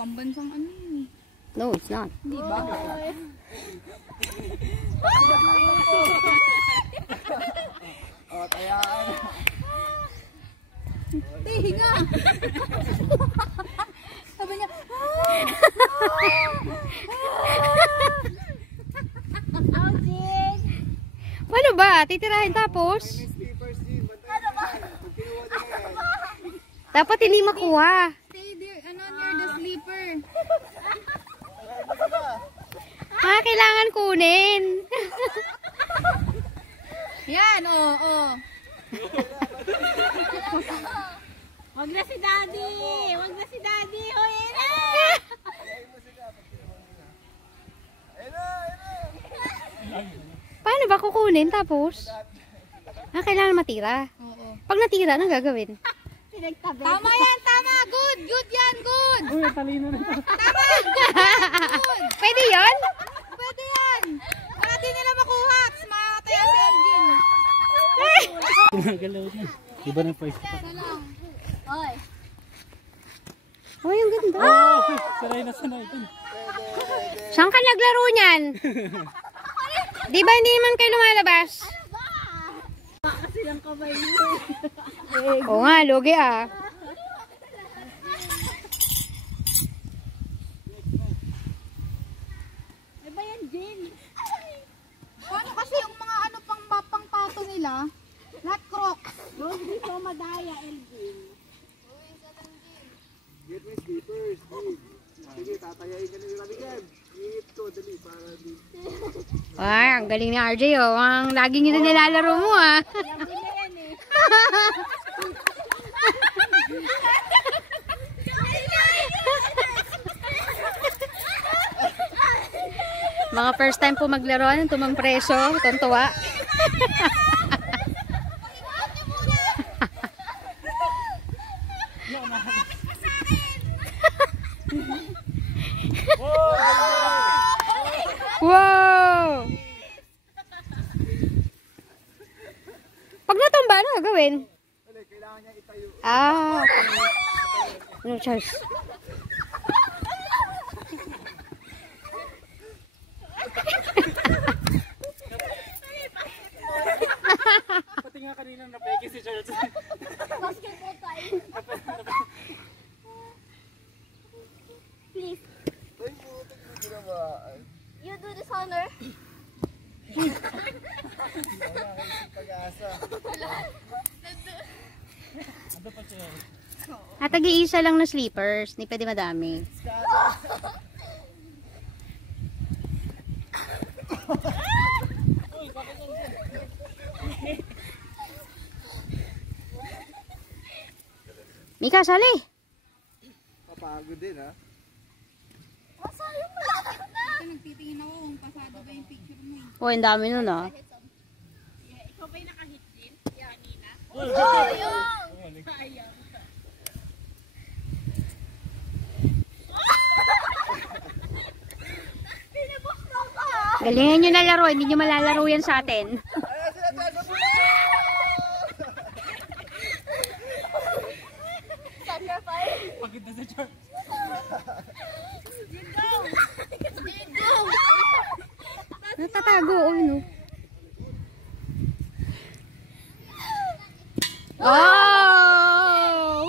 pambansang ano yun. No, it's not. Di ba? Oh, tayaan. Hinga! Sabi niya, Paano ba? Titirahin tapos? Dapat hindi makuha. stay there, near the sleeper. Kailangan kunin. Yan, oo. Wag na si Daddy! Wag na si Daddy! Hoy, na! Paano ba kukunin tapos? Kailangan matira. Oo. Pag natira, anong gagawin? Pinagtabi. Tama yan, tama. Good, good yan, good. Uy, talino na ito. Tama. Pwede yun? Pwede yan. Para di nila makuha. Makakataya si Elgin. Gumagalaw na. Iba ng first part. Isa lang. Hoy. Oh, yung ganda. Oh, sanay na sanay. Saan ka naglaro niyan? Di ba hindi man kayo lumalabas? Kasi lang kamay mo. Oo nga, lugi ah. Ano ba yan, Jane? Paano kasi yung mga ano pang pato nila? Lahat crocs. Huwag dito madaya, Elgin. Get my sleepers. Sige, tatayain ka nila yan. Hit ko, dali, para di. Ay, ang galing ni RJ oh. Ang laging yun na nilalaro mo ah. Alam nila yan eh. Mga first time po maglaro, tumang preso, tontuwa. Wow! Pag natumba, ano gagawin? Kailangan niya itayo. No choice. Pati nga kanina napeke si Charles. Basketball tayo. Please. Ay, putik mo ginawa. You do this honor. Pag-asa. At tag-iisa lang na sleepers, hindi pwede madami. Mika, sali! Papagod din, ha? Masayang malapit na. Kasi nagtitingin ako kung pasado ba yung picture mo eh. Oh, ang dami nun ah. Ikaw ba'y nakahit din? Kanina? Sayang. Pinabos na ka. Galingan nyo na laro, hindi nyo malalaro yan sa atin. Sacrifice. Pagod na si Charles. Natatago, oh, no? Oh!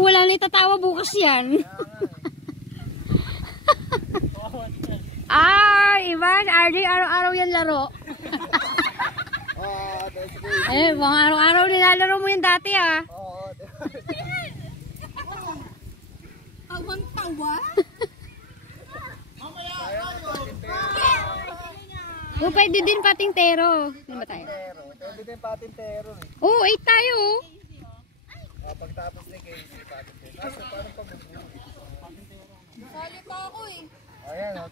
Wala na itatawa bukas yan. Iba, RJ, araw-araw yan laro. Mga araw-araw nilalaro mo yun dati ah. Tawang-tawa? Pwede din pating tero. Ano ba tayo? Pwede din patintero eh. Oo, 8 tayo. Pagtapos ni Casey, patintero. Paano pag-uwi? Sali pa ako eh. Ayan,